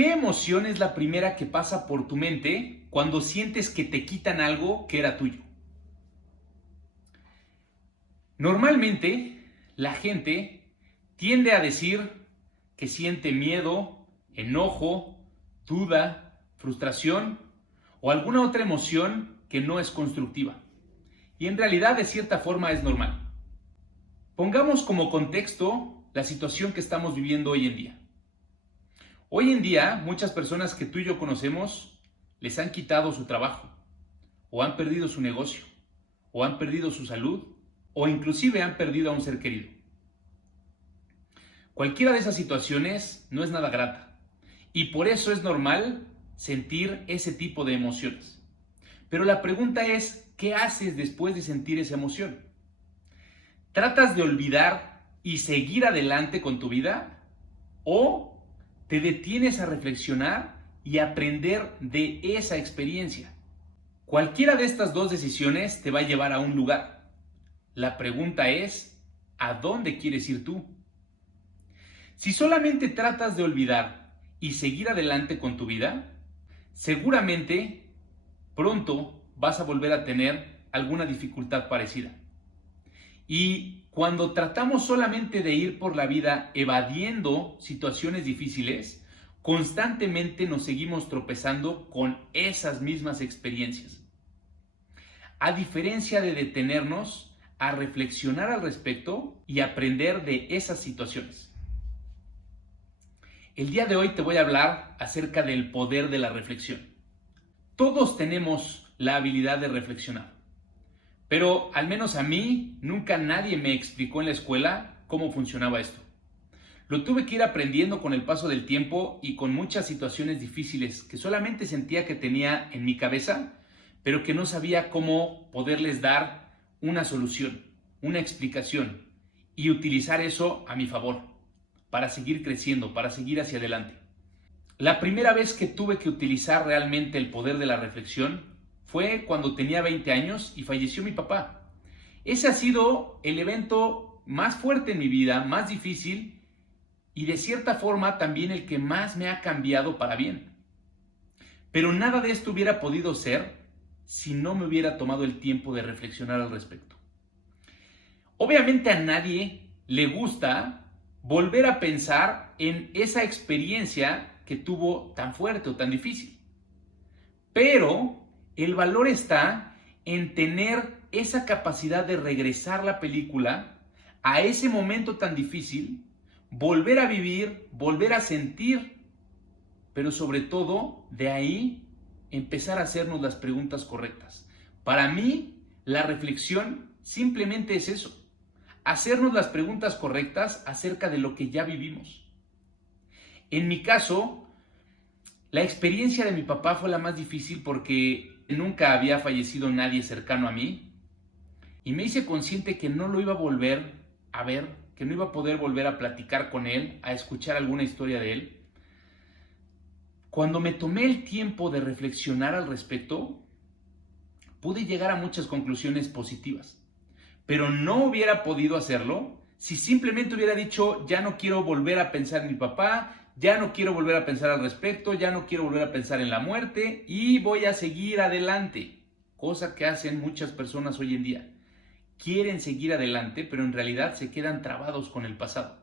¿Qué emoción es la primera que pasa por tu mente cuando sientes que te quitan algo que era tuyo? Normalmente, la gente tiende a decir que siente miedo, enojo, duda, frustración o alguna otra emoción que no es constructiva. Y en realidad, de cierta forma, es normal. Pongamos como contexto la situación que estamos viviendo hoy en día. Hoy en día, muchas personas que tú y yo conocemos les han quitado su trabajo, o han perdido su negocio, o han perdido su salud, o inclusive han perdido a un ser querido. Cualquiera de esas situaciones no es nada grata, y por eso es normal sentir ese tipo de emociones. Pero la pregunta es, ¿qué haces después de sentir esa emoción? ¿Tratas de olvidar y seguir adelante con tu vida? ¿O te detienes a reflexionar y aprender de esa experiencia? Cualquiera de estas dos decisiones te va a llevar a un lugar. La pregunta es, ¿a dónde quieres ir tú? Si solamente tratas de olvidar y seguir adelante con tu vida, seguramente pronto vas a volver a tener alguna dificultad parecida. Y cuando tratamos solamente de ir por la vida evadiendo situaciones difíciles, constantemente nos seguimos tropezando con esas mismas experiencias. A diferencia de detenernos a reflexionar al respecto y aprender de esas situaciones. El día de hoy te voy a hablar acerca del poder de la reflexión. Todos tenemos la habilidad de reflexionar. Pero al menos a mí, nunca nadie me explicó en la escuela cómo funcionaba esto. Lo tuve que ir aprendiendo con el paso del tiempo y con muchas situaciones difíciles que solamente sentía que tenía en mi cabeza, pero que no sabía cómo poderles dar una solución, una explicación y utilizar eso a mi favor, para seguir creciendo, para seguir hacia adelante. La primera vez que tuve que utilizar realmente el poder de la reflexión fue cuando tenía 20 años y falleció mi papá. Ese ha sido el evento más fuerte en mi vida, más difícil y de cierta forma también el que más me ha cambiado para bien. Pero nada de esto hubiera podido ser si no me hubiera tomado el tiempo de reflexionar al respecto. Obviamente a nadie le gusta volver a pensar en esa experiencia que tuvo tan fuerte o tan difícil. Pero el valor está en tener esa capacidad de regresar la película a ese momento tan difícil, volver a vivir, volver a sentir, pero sobre todo de ahí empezar a hacernos las preguntas correctas. Para mí, la reflexión simplemente es eso, hacernos las preguntas correctas acerca de lo que ya vivimos. En mi caso, la experiencia de mi papá fue la más difícil porque nunca había fallecido nadie cercano a mí y me hice consciente que no lo iba a volver a ver, que no iba a poder volver a platicar con él, a escuchar alguna historia de él. Cuando me tomé el tiempo de reflexionar al respecto, pude llegar a muchas conclusiones positivas, pero no hubiera podido hacerlo si simplemente hubiera dicho, ya no quiero volver a pensar en mi papá, ya no quiero volver a pensar al respecto, ya no quiero volver a pensar en la muerte y voy a seguir adelante, cosa que hacen muchas personas hoy en día. Quieren seguir adelante, pero en realidad se quedan trabados con el pasado.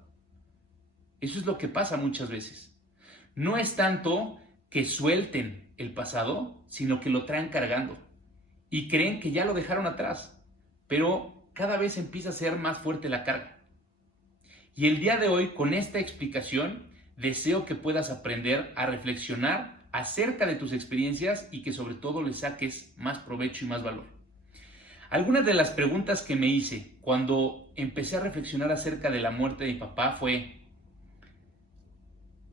Eso es lo que pasa muchas veces. No es tanto que suelten el pasado, sino que lo traen cargando y creen que ya lo dejaron atrás, pero cada vez empieza a ser más fuerte la carga. Y el día de hoy, con esta explicación, deseo que puedas aprender a reflexionar acerca de tus experiencias y que sobre todo le saques más provecho y más valor. Algunas de las preguntas que me hice cuando empecé a reflexionar acerca de la muerte de mi papá fue: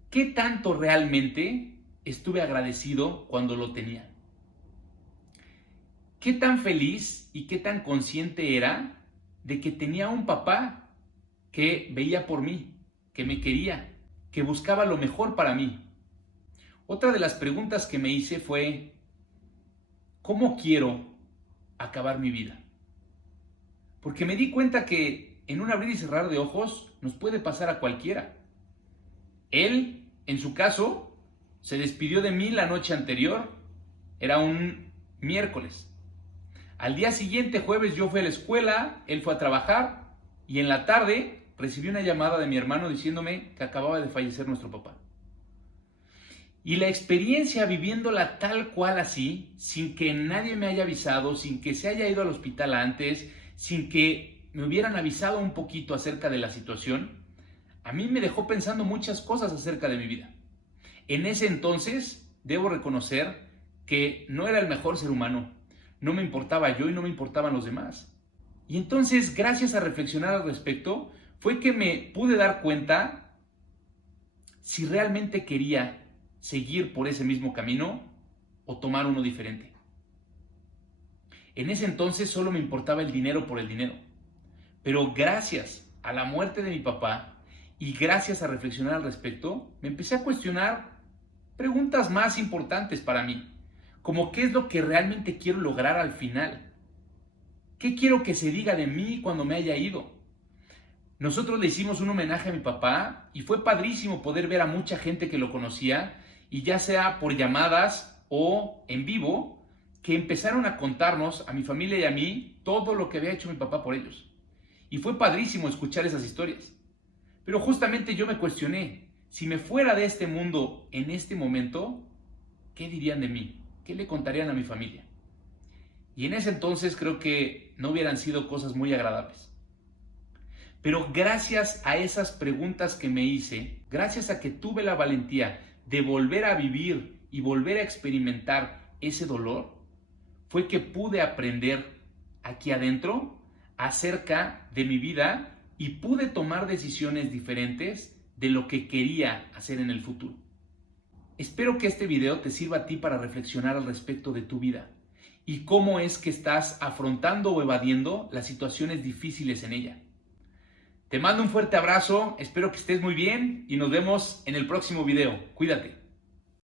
¿qué tanto realmente estuve agradecido cuando lo tenía? ¿Qué tan feliz y qué tan consciente era de que tenía un papá que veía por mí, que me quería, que buscaba lo mejor para mí? Otra de las preguntas que me hice fue: ¿cómo quiero acabar mi vida? Porque me di cuenta que en un abrir y cerrar de ojos nos puede pasar a cualquiera. Él, en su caso, Se despidió de mí la noche anterior, era un miércoles. Al día siguiente, jueves, yo fui a la escuela, él fue a trabajar y en la tarde recibí una llamada de mi hermano diciéndome que acababa de fallecer nuestro papá. Y la experiencia viviéndola tal cual así, sin que nadie me haya avisado, sin que se haya ido al hospital antes, sin que me hubieran avisado un poquito acerca de la situación, a mí me dejó pensando muchas cosas acerca de mi vida. En ese entonces, debo reconocer que no era el mejor ser humano, no me importaba yo y no me importaban los demás. Y entonces, gracias a reflexionar al respecto, fue que me pude dar cuenta si realmente quería seguir por ese mismo camino o tomar uno diferente. En ese entonces solo me importaba el dinero por el dinero, pero gracias a la muerte de mi papá y gracias a reflexionar al respecto, me empecé a cuestionar preguntas más importantes para mí, como qué es lo que realmente quiero lograr al final, qué quiero que se diga de mí cuando me haya ido. Nosotros le hicimos un homenaje a mi papá y fue padrísimo poder ver a mucha gente que lo conocía y ya sea por llamadas o en vivo, que empezaron a contarnos a mi familia y a mí todo lo que había hecho mi papá por ellos. Y fue padrísimo escuchar esas historias. Pero justamente yo me cuestioné, si me fuera de este mundo en este momento, ¿qué dirían de mí? ¿Qué le contarían a mi familia? Y en ese entonces creo que no hubieran sido cosas muy agradables. Pero gracias a esas preguntas que me hice, gracias a que tuve la valentía de volver a vivir y volver a experimentar ese dolor, fue que pude aprender aquí adentro acerca de mi vida y pude tomar decisiones diferentes de lo que quería hacer en el futuro. Espero que este video te sirva a ti para reflexionar al respecto de tu vida y cómo es que estás afrontando o evadiendo las situaciones difíciles en ella. Te mando un fuerte abrazo, espero que estés muy bien y nos vemos en el próximo video. Cuídate.